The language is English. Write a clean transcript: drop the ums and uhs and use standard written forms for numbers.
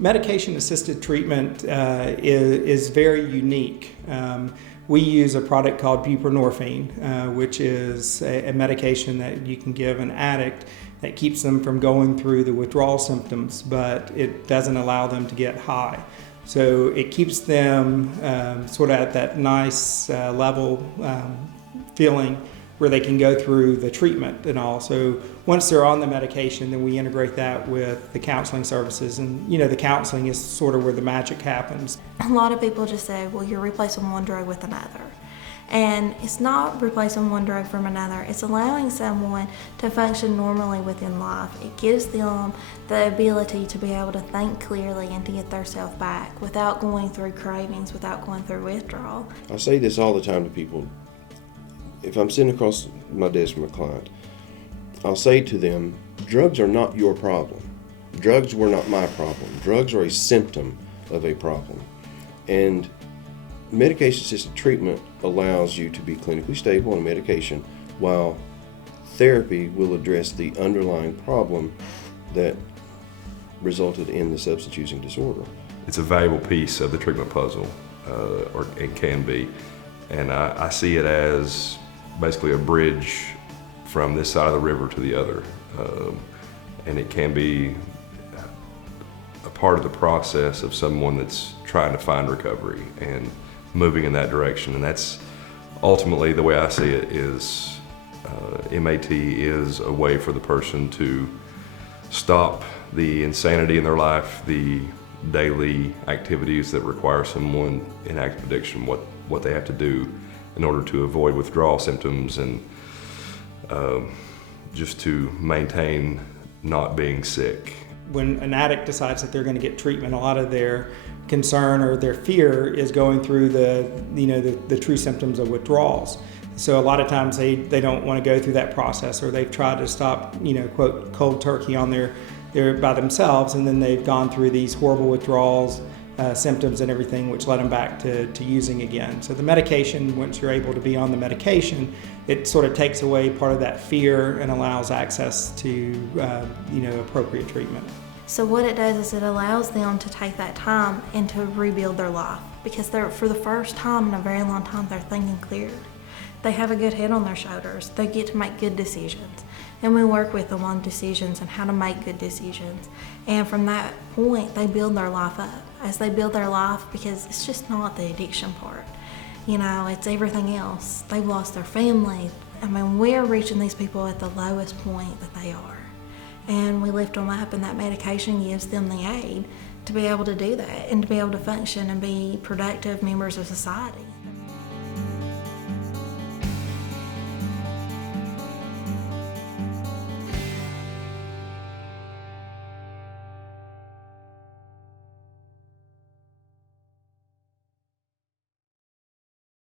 Medication-assisted treatment is very unique. We use a product called buprenorphine, which is a medication that you can give an addict that keeps them from going through the withdrawal symptoms, but it doesn't allow them to get high. So it keeps them sort of at that nice level feeling where they can go through the treatment and all. So once they're on the medication, then we integrate that with the counseling services. And the counseling is sort of where the magic happens. A lot of people just say, well, you're replacing one drug with another. And it's not replacing one drug from another. It's allowing someone to function normally within life. It gives them the ability to be able to think clearly and to get themselves back without going through cravings, without going through withdrawal. I say this all the time to people. If I'm sitting across my desk from a client, I'll say to them, drugs are not your problem. Drugs were not my problem. Drugs are a symptom of a problem. And medication-assisted treatment allows you to be clinically stable on medication, while therapy will address the underlying problem that resulted in the substance using disorder. It's a valuable piece of the treatment puzzle, or it can be. And I see it as basically a bridge from this side of the river to the other. And it can be a part of the process of someone that's trying to find recovery and moving in that direction. And that's ultimately the way I see it is M.A.T. is a way for the person to stop the insanity in their life, the daily activities that require someone in active addiction, what they have to do in order to avoid withdrawal symptoms and just to maintain not being sick. When an addict decides that they're going to get treatment, a lot of their concern or their fear is going through the true symptoms of withdrawals. So a lot of times they don't want to go through that process, or they've tried to stop, quote, cold turkey on their by themselves, and then they've gone through these horrible withdrawals, symptoms and everything, which led them back to using again. So the medication, once you're able to be on the medication, it sort of takes away part of that fear and allows access to appropriate treatment. So what it does is it allows them to take that time and to rebuild their life, because they're, for the first time in a very long time, they're thinking clear. They have a good head on their shoulders. They get to make good decisions. And we work with them on decisions and how to make good decisions. And from that point, they build their life up. As they build their life, because it's just not the addiction part. It's everything else. They've lost their family. We're reaching these people at the lowest point that they are. And we lift them up, and that medication gives them the aid to be able to do that and to be able to function and be productive members of society.